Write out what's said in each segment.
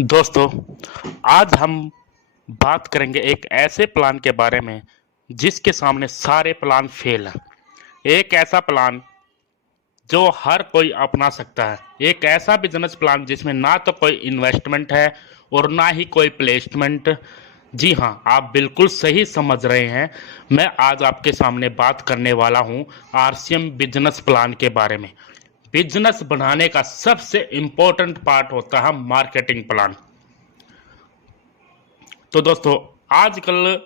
दोस्तों, आज हम बात करेंगे एक ऐसे प्लान के बारे में जिसके सामने सारे प्लान फेल हैं। एक ऐसा प्लान जो हर कोई अपना सकता है। एक ऐसा बिजनेस प्लान जिसमें ना तो कोई इन्वेस्टमेंट है और ना ही कोई प्लेसमेंट। जी हाँ, आप बिल्कुल सही समझ रहे हैं। मैं आज आपके सामने बात करने वाला हूँ आरसीएम बिजनेस प्लान के बारे में। बिजनेस बढ़ाने का सबसे इम्पोर्टेंट पार्ट होता है मार्केटिंग प्लान। तो दोस्तों, आजकल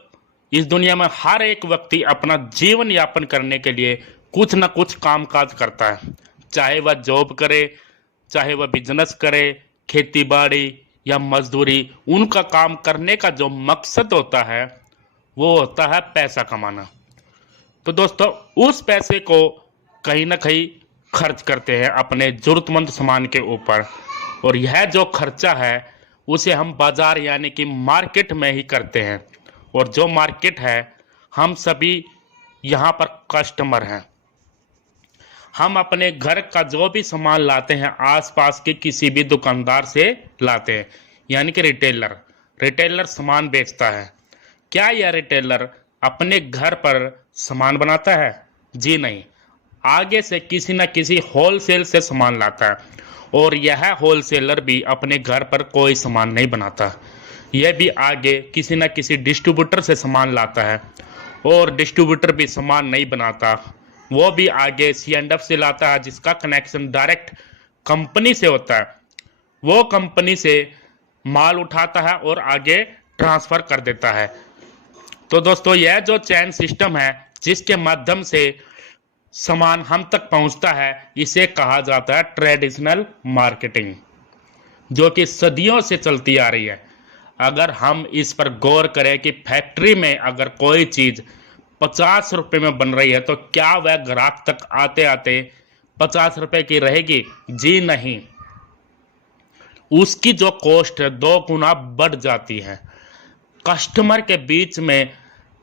इस दुनिया में हर एक व्यक्ति अपना जीवन यापन करने के लिए कुछ ना कुछ कामकाज करता है। चाहे वह जॉब करे, चाहे वह बिजनेस करे, खेती बाड़ी या मजदूरी। उनका काम करने का जो मकसद होता है वो होता है पैसा कमाना। तो दोस्तों, उस पैसे को कहीं ना कहीं खर्च करते हैं अपने जरूरतमंद सामान के ऊपर। और यह जो खर्चा है उसे हम बाजार यानी कि मार्केट में ही करते हैं। और जो मार्केट है, हम सभी यहाँ पर कस्टमर हैं। हम अपने घर का जो भी सामान लाते हैं आसपास के किसी भी दुकानदार से लाते हैं, यानी कि रिटेलर। रिटेलर सामान बेचता है। क्या यह रिटेलर अपने घर पर सामान बनाता है? जी नहीं, आगे से किसी न किसी होलसेल से सामान लाता है। और यह होलसेलर भी अपने घर पर कोई सामान नहीं बनाता। यह भी आगे किसी न किसी डिस्ट्रीब्यूटर से सामान लाता है। और डिस्ट्रीब्यूटर भी सामान नहीं बनाता, वो भी आगे C&F से लाता है, जिसका कनेक्शन डायरेक्ट कंपनी से होता है। वो कंपनी से माल उठाता है और आगे ट्रांसफर कर देता है। तो दोस्तों, यह जो चैन सिस्टम है जिसके माध्यम से सामान हम तक पहुंचता है, इसे कहा जाता है ट्रेडिशनल मार्केटिंग, जो कि सदियों से चलती आ रही है। अगर हम इस पर गौर करें कि फैक्ट्री में अगर कोई चीज 50 रुपए में बन रही है तो क्या वह ग्राहक तक आते आते 50 रुपए की रहेगी? जी नहीं, उसकी जो कॉस्ट है 2 गुना बढ़ जाती है। कस्टमर के बीच में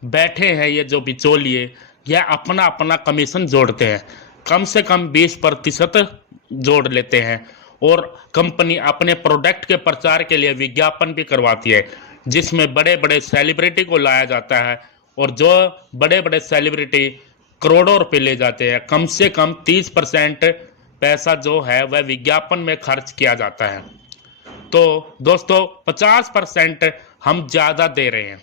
बैठे हैं ये जो बिचौलिए, यह अपना अपना कमीशन जोड़ते हैं। कम से कम 20% जोड़ लेते हैं। और कंपनी अपने प्रोडक्ट के प्रचार के लिए विज्ञापन भी करवाती है, जिसमें बड़े बड़े सेलिब्रिटी को लाया जाता है। और जो बड़े बड़े सेलिब्रिटी करोड़ों रुपए ले जाते हैं, कम से कम 30% पैसा जो है वह विज्ञापन में खर्च किया जाता है। तो दोस्तों, 50% हम ज़्यादा दे रहे हैं।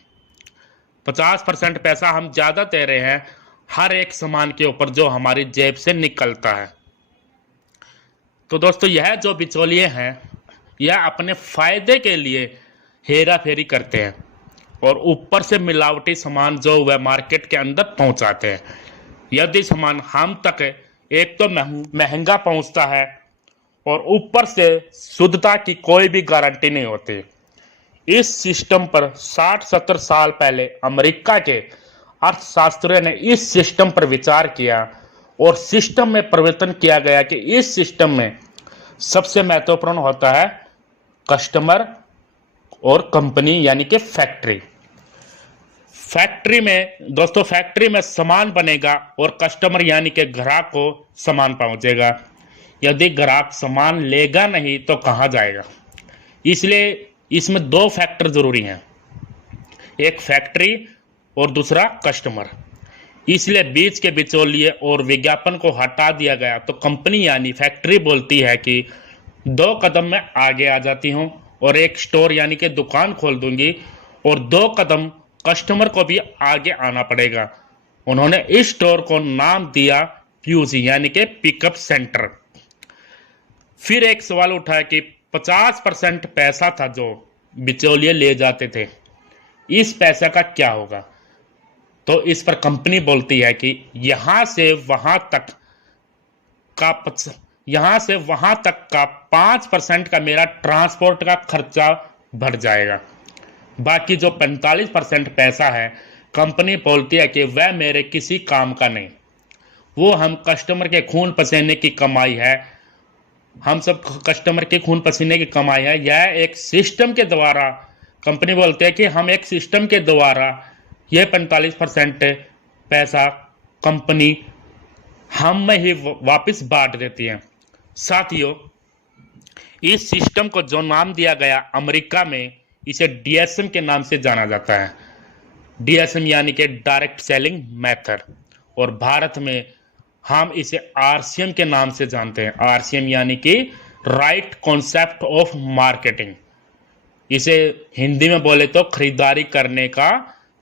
50% पैसा हम ज़्यादा दे रहे हैं हर एक सामान के ऊपर जो हमारी जेब से निकलता है। तो दोस्तों, यह जो बिचौलिए हैं, यह अपने फायदे के लिए हेरा फेरी करते हैं और ऊपर से मिलावटी सामान जो वह मार्केट के अंदर पहुंचाते हैं। यदि सामान हम तक एक तो महंगा पहुंचता है और ऊपर से शुद्धता की कोई भी गारंटी नहीं होती। इस सिस्टम पर 60-70 साल पहले अमेरिका के अर्थशास्त्रियों ने इस सिस्टम पर विचार किया और सिस्टम में परिवर्तन किया गया कि इस सिस्टम में सबसे महत्वपूर्ण होता है कस्टमर और कंपनी, यानी कि फैक्ट्री। फैक्ट्री में दोस्तों, फैक्ट्री में सामान बनेगा और कस्टमर यानी कि ग्राहक को सामान पहुंचेगा। यदि ग्राहक सामान लेगा नहीं तो कहाँ जाएगा? इसलिए इसमें 2 फैक्टर जरूरी हैं, एक फैक्ट्री और दूसरा कस्टमर। इसलिए बीच के बिचौलिए और विज्ञापन को हटा दिया गया तो कंपनी यानी फैक्ट्री बोलती है कि 2 कदम में आगे आ जाती हूँ और एक स्टोर यानी कि दुकान खोल दूंगी, और 2 कदम कस्टमर को भी आगे आना पड़ेगा। उन्होंने इस स्टोर को नाम दिया पीयूसी, यानी कि पिकअप सेंटर। फिर एक सवाल उठा कि 50% पैसा था जो बिचौलिए ले जाते थे, इस पैसे का क्या होगा? तो इस पर कंपनी बोलती है कि यहां से वहां तक का 5% का मेरा ट्रांसपोर्ट का खर्चा बढ़ जाएगा। बाकी जो 45% पैसा है, कंपनी बोलती है कि वह मेरे किसी काम का नहीं, वो हम कस्टमर के खून पसीने की कमाई है। हम सब कस्टमर के खून पसीने की कमाई है। यह एक सिस्टम के द्वारा, कंपनी बोलती है कि हम एक सिस्टम के द्वारा यह 45% पैसा कंपनी हम में ही वापस बांट देती है। साथियों, इस सिस्टम को जो नाम दिया गया अमेरिका में, इसे डीएसएम के नाम से जाना जाता है। डीएसएम यानी कि डायरेक्ट सेलिंग मेथड, और भारत में हम इसे आरसीएम के नाम से जानते हैं। आरसीएम यानी कि राइट कॉन्सेप्ट ऑफ मार्केटिंग। इसे हिंदी में बोले तो खरीदारी करने का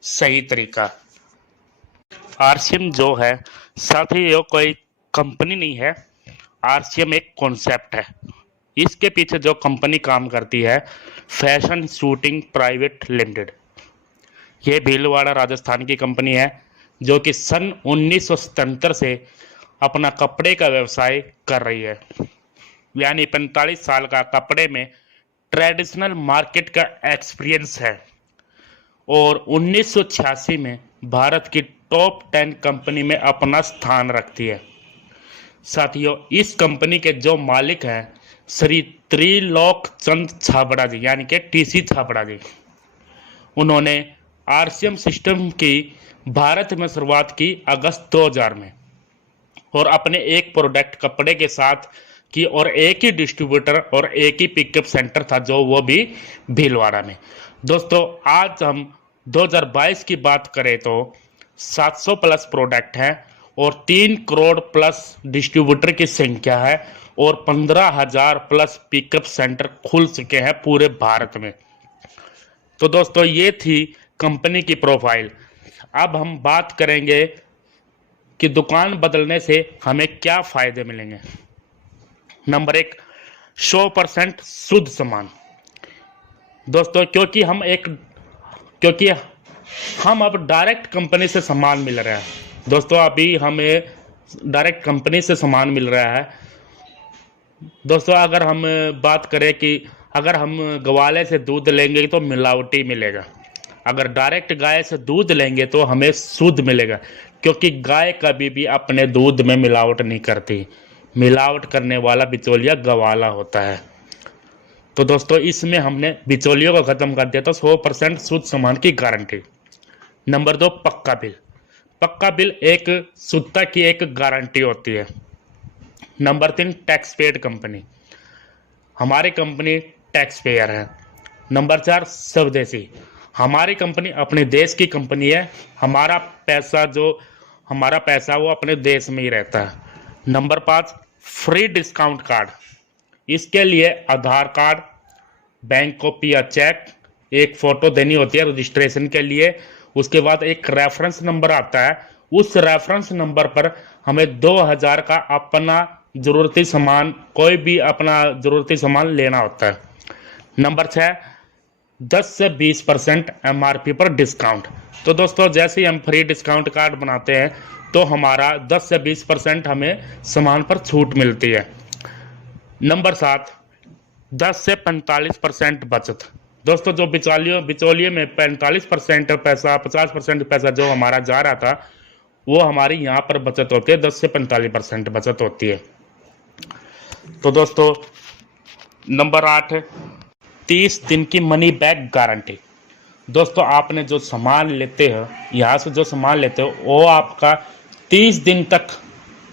सही तरीका। आरसीएम जो है, साथ ही ये कोई कंपनी नहीं है, आरसीएम एक कॉन्सेप्ट है। इसके पीछे जो कंपनी काम करती है, फैशन शूटिंग प्राइवेट लिमिटेड, ये भीलवाड़ा राजस्थान की कंपनी है, जो कि सन 1977 से अपना कपड़े का व्यवसाय कर रही है। यानी 45 साल का कपड़े में ट्रेडिशनल मार्केट का एक्सपीरियंस है, और 1986 में भारत की टॉप 10 कंपनी में अपना स्थान रखती है। साथियों, इस कंपनी के जो मालिक हैं श्री त्रिलोक चंद छाबड़ा जी, यानी कि टीसी छाबड़ा जी, उन्होंने आरसीएम सिस्टम की भारत में शुरुआत की अगस्त 2000 में, और अपने एक प्रोडक्ट कपड़े के साथ की, और एक ही डिस्ट्रीब्यूटर और एक ही पिकअप सेंटर था, जो वो भी भीलवाड़ा में। दोस्तों, आज हम 2022 की बात करें तो 700 प्लस प्रोडक्ट हैं, और 3 करोड़ प्लस डिस्ट्रीब्यूटर की संख्या है, और 15,000 प्लस पिकअप सेंटर खुल चुके हैं पूरे भारत में। तो दोस्तों, ये थी कंपनी की प्रोफाइल। अब हम बात करेंगे कि दुकान बदलने से हमें क्या फायदे मिलेंगे। नंबर 1, 100% शुद्ध सामान। दोस्तों, क्योंकि हम अब डायरेक्ट कंपनी से सामान मिल रहा है। दोस्तों, अभी हमें डायरेक्ट कंपनी से सामान मिल रहा है। दोस्तों, अगर हम बात करें कि अगर हम गवाले से दूध लेंगे तो मिलावटी मिलेगा, अगर डायरेक्ट गाय से दूध लेंगे तो हमें शुद्ध मिलेगा, क्योंकि गाय कभी भी अपने दूध में मिलावट नहीं करती। मिलावट करने वाला बिचौलिया गवाला होता है। तो दोस्तों, इसमें हमने बिचौलियों को खत्म कर दिया, तो 100% शुद्ध सामान की गारंटी। नंबर 2, पक्का बिल। पक्का बिल एक शुद्धता की एक गारंटी होती है। Number 3, tax paid company. हमारी कंपनी टैक्स पेयर है। नंबर 4, स्वदेशी। हमारी कंपनी अपने देश की कंपनी है। हमारा पैसा वो अपने देश में ही रहता है। Number 5, free discount card. इसके लिए आधार कार्ड, बैंक कॉपी या चेक, एक फ़ोटो देनी होती है रजिस्ट्रेशन के लिए। उसके बाद एक रेफरेंस नंबर आता है, उस रेफरेंस नंबर पर हमें 2000 का अपना ज़रूरती सामान, कोई भी अपना ज़रूरती सामान लेना होता है। नंबर 6, 10 से 20% MRP पर डिस्काउंट। तो दोस्तों, जैसे ही हम फ्री डिस्काउंट कार्ड बनाते हैं तो हमारा 10 से 20% हमें सामान पर छूट मिलती है। नंबर 7, 10 से 45% बचत। दोस्तों, जो बिचौलिए में 45% पैसा, 50% पैसा जो हमारा जा रहा था, वो हमारी यहाँ पर बचत होती है, 10 से 45% बचत होती है। तो दोस्तों, नंबर 8, 30 दिन की मनी बैक गारंटी। दोस्तों, आपने जो सामान लेते हो, यहाँ से जो सामान लेते हो, वो आपका 30 दिन तक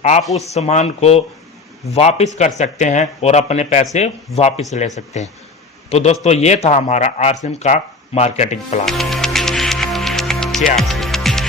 आप उस सामान को वापस कर सकते हैं और अपने पैसे वापस ले सकते हैं। तो दोस्तों, ये था हमारा आरसीएम का मार्केटिंग प्लान। जय आरसीएम।